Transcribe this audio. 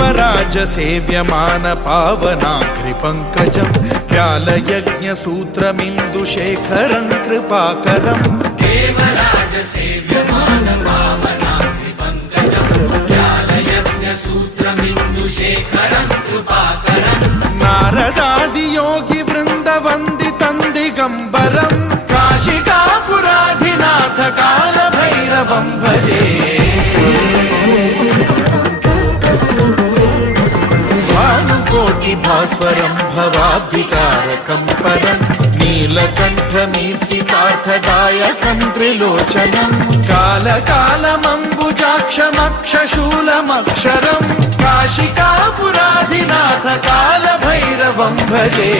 देवराज सेव्यमान पावनाघ्रिपङ्कजं व्यालयज्ञसूत्रमिन्दुशेखरं कृपाकरं देवराज सेव्यमान पावनाघ्रिपङ्कजं व्यालयज्ञसूत्रमिन्दुशेखरं कृपाकरं नारदादियोगि वृन्दवन्दितं दिगम्बरं काशिकापुराधिनाथ कालभैरवं भजे भास्वरं भवाब्धिकारकं परं नीलकण्ठमीप्सितार्थदायकं त्रिलोचनं कालकालमम्बुजाक्षमक्षशूलमक्षरं काशिकापुराधिनाथ कालभैरवं भजे।